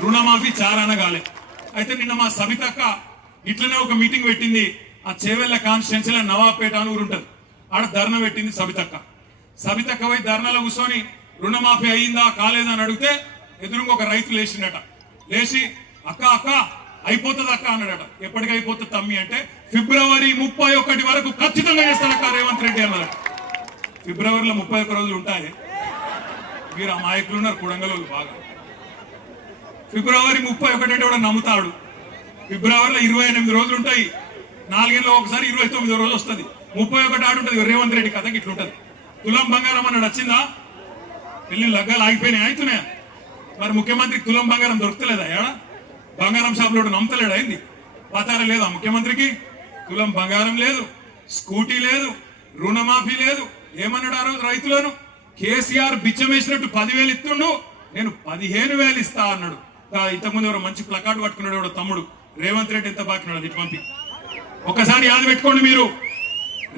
రుణమాఫీ చారాన కాలే. అయితే నిన్న మా సబితక్క ఇట్లనే ఒక మీటింగ్ పెట్టింది. ఆ చేవెళ్ళ కాన్స్టిట్యున్సీలో నవాబ్పేట అని ఊరు ఉంటుంది, ఆడ ధర్నా పెట్టింది సబితక్క. సబితక్క పోయి ధర్నాలో కూర్చొని రుణమాఫీ అయిందా కాలేదా అని అడిగితే ఎదురుగా ఒక రైతు లేచిండట. లేచి అక్క అక్క అయిపోతుంది అక్క అన్నాడట. ఎప్పటికీ అయిపోతుంది తమ్మి అంటే ఫిబ్రవరి 31 వరకు ఖచ్చితంగా చేస్తాడక్క రేవంత్ రెడ్డి అన్నాడు. ఫిబ్రవరిలో 31 రోజులు ఉంటాయి. మీరు ఆ నాయకులు ఉన్నారు కుడంగలు బాగా. ఫిబ్రవరి 31 అంటే కూడా నమ్ముతాడు. ఫిబ్రవరిలో 28 రోజులు ఉంటాయి. 4 ఏళ్ళలో ఒకసారి 29 రోజులు వస్తుంది. 31 ఆడు ఉంటుంది. రేవంత్ రెడ్డి కథకి ఇట్లుంటది. తులం బంగారం అన్నాడు, వచ్చిందా? పెళ్లి లగ్గాలు ఆగిపోయినాయి, అవుతున్నాయా? మరి ముఖ్యమంత్రికి తులం బంగారం దొరుకుతలేదా? ఏడా బంగారం షాపులో నమ్ముతలేడా? అయింది పతారా లేదా ముఖ్యమంత్రికి? తులం బంగారం లేదు, స్కూటీ లేదు, రుణమాఫీ లేదు. ఏమన్నాడు ఆ రోజు రైతులను? కేసీఆర్ బిచ్చం వేసినట్టు 10,000 ఇస్తుండు, నేను 15,000 ఇస్తా అన్నాడు. ఇంతకుముందు ఎవరో మంచి ప్లకార్డు పట్టుకున్నాడు ఎవడో తమ్ముడు, రేవంత్ రెడ్డి ఎంత బాకినాడు అది పంపి. ఒకసారి యాద పెట్టుకోండి మీరు.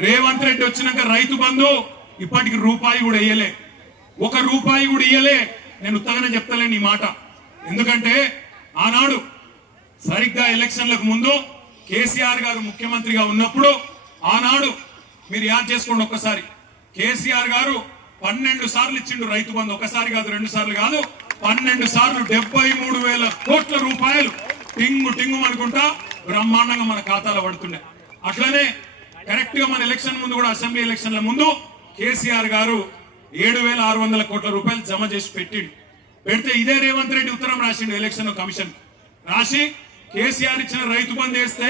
రేవంత్ రెడ్డి వచ్చినాక రైతు బంధు ఇప్పటికి రూపాయి కూడా ఇయ్యలే, 1 రూపాయి కూడా ఇయ్యలే. నేను ఉత్తగానే చెప్తలేను ఈ మాట, ఎందుకంటే ఆనాడు సరిగ్గా ఎలక్షన్లకు ముందు కేసీఆర్ గారు ముఖ్యమంత్రిగా ఉన్నప్పుడు ఆనాడు మీరు యాద్ చేసుకోండి ఒక్కసారి, కేసీఆర్ గారు 12 సార్లు ఇచ్చిండు రైతు బంధు. ఒకసారి కాదు, 2 సార్లు కాదు, 12 సార్లు 73,000 కోట్ల రూపాయలు టింగు టింగు అనుకుంటా బ్రహ్మాండంగా మన ఖాతాలో పడుతుండే. అట్లనే కరెక్ట్ గా మన ఎలక్షన్ ముందు కూడా, అసెంబ్లీ ఎలక్షన్ల ముందు కేసీఆర్ గారు 7,600 కోట్ల రూపాయలు జమ చేసి పెడితే ఇదే రేవంత్ రెడ్డి ఉత్తరం రాసిండు ఎలక్షన్ కమిషన్ రాసి, కేసీఆర్ ఇచ్చిన రైతు బంధు వేస్తే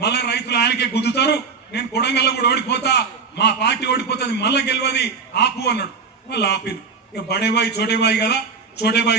మళ్ళా రైతులు ఆయనకే గుద్దుతారు, నేను కొడంగల్లో కూడా ఓడిపోతా, మా పార్టీ ఓడిపోతుంది, మళ్ళా గెలవది ఆపు అన్నాడు. వాళ్ళు ఆపిరు. ఇక బడేబాయి చోటేబాయి కదా, చోటేబాయి